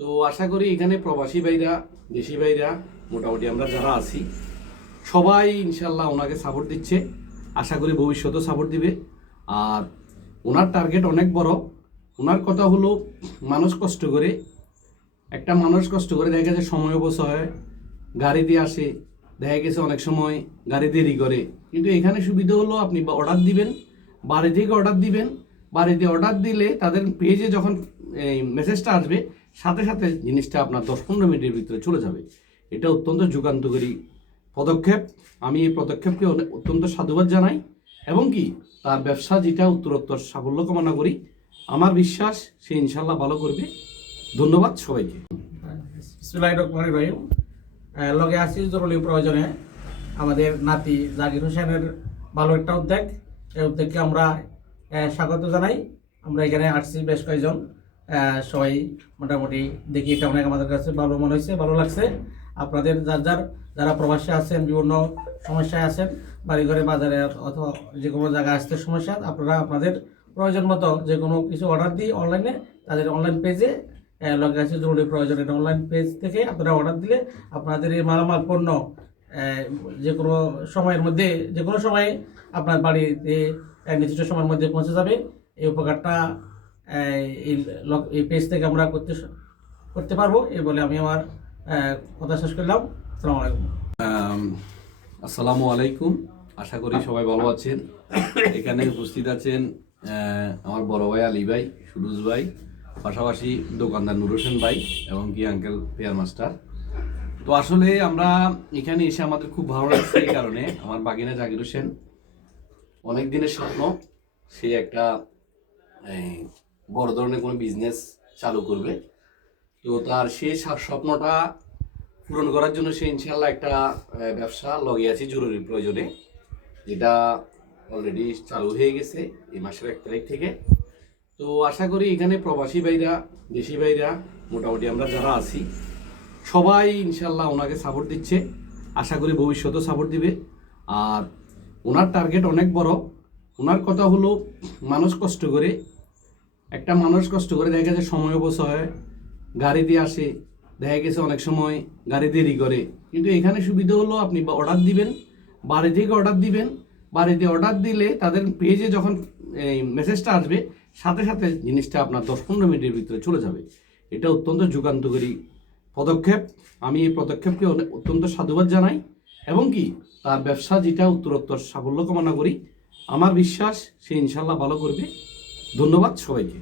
তো আশা করি এখানে প্রবাসী ভাইরা দেশি ভাইরা মোটামুটি আমরা যারা আছি সবাই ইনশাল্লাহ ওনাকে সাপোর্ট দিচ্ছে। আশা করি ভবিষ্যতেও সাপোর্ট দিবে। আর ওনার টার্গেট অনেক বড়। ওনার কথা হলো মানুষ কষ্ট করে দেখা গেছে সময় অপচয়, গাড়ি দিয়ে আসে, দেখা গেছে অনেক সময় গাড়ি দেরি করে। কিন্তু এখানে সুবিধা হলো আপনি অর্ডার দিবেন, বাড়ি থেকে অর্ডার দিবেন, বাড়িতে অর্ডার দিলে তাদের পেজে যখন এই মেসেজটা আসবে সাথে সাথে জিনিসটা আপনার 10-15 মিনিটের ভিতরে চলে যাবে। এটা অত্যন্ত যুগান্তকারী পদক্ষেপ। আমি এই পদক্ষেপকে অত্যন্ত সাধুবাদ জানাই এবং কি তার ব্যবসা যেটা উত্তরোত্তর সাফল্য কামনা করি। আমার বিশ্বাস সে ইনশাল্লাহ ভালো করবে। ধন্যবাদ সবাইকে। বিসমিল্লাহির রহমানির রহিম। লগে আছি জরুরি প্রয়োজনে আমাদের নাতি জাকির হোসেনের ভালো একটা উদ্যোগ। এই উদ্যোগকে আমরা স্বাগত জানাই। আমরা এখানে আসছি বেশ কয়েকজন, সবাই মোটামুটি দেখি এটা অনেক আমাদের কাছে ভালো মনে হয়েছে, ভালো লাগছে। আপনাদের যারা প্রবাসী আছেন, বিভিন্ন সমস্যায় আছেন, বাড়িঘরে বাজারে অথবা যে কোনো জায়গায় আসতে সমস্যা, আপনারা আপনাদের প্রয়োজন মতো যে কোনো কিছু অর্ডার দিই অনলাইনে, তাদের অনলাইন পেজে লগে আছে জরুরি প্রয়োজন, এটা অনলাইন পেজ থেকে আপনারা অর্ডার দিলে আপনাদের এই মালামাল পণ্য যে কোনো সময়ের মধ্যে, যে কোনো সময় আপনার বাড়িতে নির্দিষ্ট সময়ের মধ্যে পৌঁছে যাবে। এই উপকারটা এই পেজ থেকে আমরা করতে পারবো, এই বলে আমি আমার কথা শেষ করলাম। আসসালামু আলাইকুম। আসসালামু আলাইকুম। আশা করি সবাই ভালো আছেন। এখানে উপস্থিত আছেন আমার বড় ভাই আলী ভাই, সুরুজ ভাই, পাশাপাশি দোকানদার নুর হোসেন ভাই এবং কি আঙ্কেল পেয়ার মাস্টার। তো আসলে আমরা এখানে এসে আমাদের খুব ভালো লাগছে এই কারণে, আমার বাগিনা জাকির হোসেন অনেক দিনের স্বপ্ন, সে একটা বড় ধরনের কোনো বিজনেস চালু করবে। তো তার সেই স্বপ্নটা পূরণ করার জন্য সে ইনশাল্লাহ একটা ব্যবসা লগে আছে জরুরি প্রয়োজনে, যেটা অলরেডি চালু হয়ে গেছে এই মাসের 1 তারিখ থেকে। তো আশা করি এখানে প্রবাসী ভাইরা দেশি ভাইরা মোটামুটি আমরা যারা আছি সবাই ইনশাল্লাহ ওনাকে সাপোর্ট দিচ্ছে। আশা করি ভবিষ্যতেও সাপোর্ট দিবে। আর ওনার টার্গেট অনেক বড়। ওনার কথা হলো মানুষ কষ্ট করে দেখা গেছে সময় অপচয়, গাড়ি দিয়ে আসে, দেখা গেছে অনেক সময় গাড়ি দেরি করে। কিন্তু এখানে সুবিধা হলো আপনি অর্ডার দিবেন, বাড়ি থেকে অর্ডার দিবেন, বাড়িতে অর্ডার দিলে তাদের পেজে যখন এই মেসেজটা আসবে সাথে সাথে জিনিসটা আপনার 10-15 মিনিটের ভিতরে চলে যাবে। এটা অত্যন্ত যুগান্তকারী পদক্ষেপ। আমি এই পদক্ষেপকে অত্যন্ত সাধুবাদ জানাই এবং কি তার ব্যবসা যেটা উত্তরোত্তর সাফল্য কামনা করি। আমার বিশ্বাস সে ইনশাল্লাহ ভালো করবে। ধন্যবাদ সবাইকে।